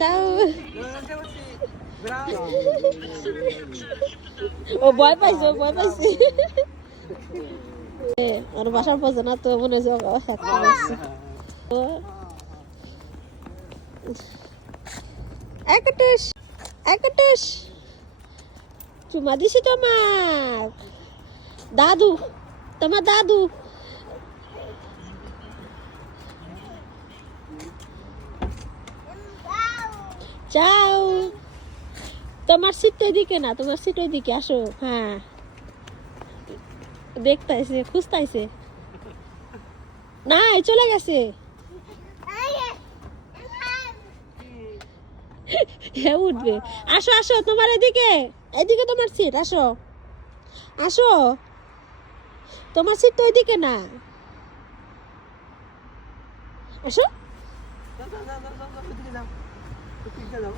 চাও ও ভয় পাইছে আর বাসার পড়ছে না তো মনে হচ্ছে একটুস চুমা দিছি তোমার দাদু চাও তোমার সিট ওইদিকে না, তোমার সিট ওইদিকে আসো। হ্যাঁ দেখতাইছে, খুঁজতাইছে, নাই চলে গেছে। হ্যাঁ উঠবে, আসো আসো তোমার এদিকে তোমার সিট, আসো আসো, তোমার সিট তো ওইদিকে না, আসো। যাও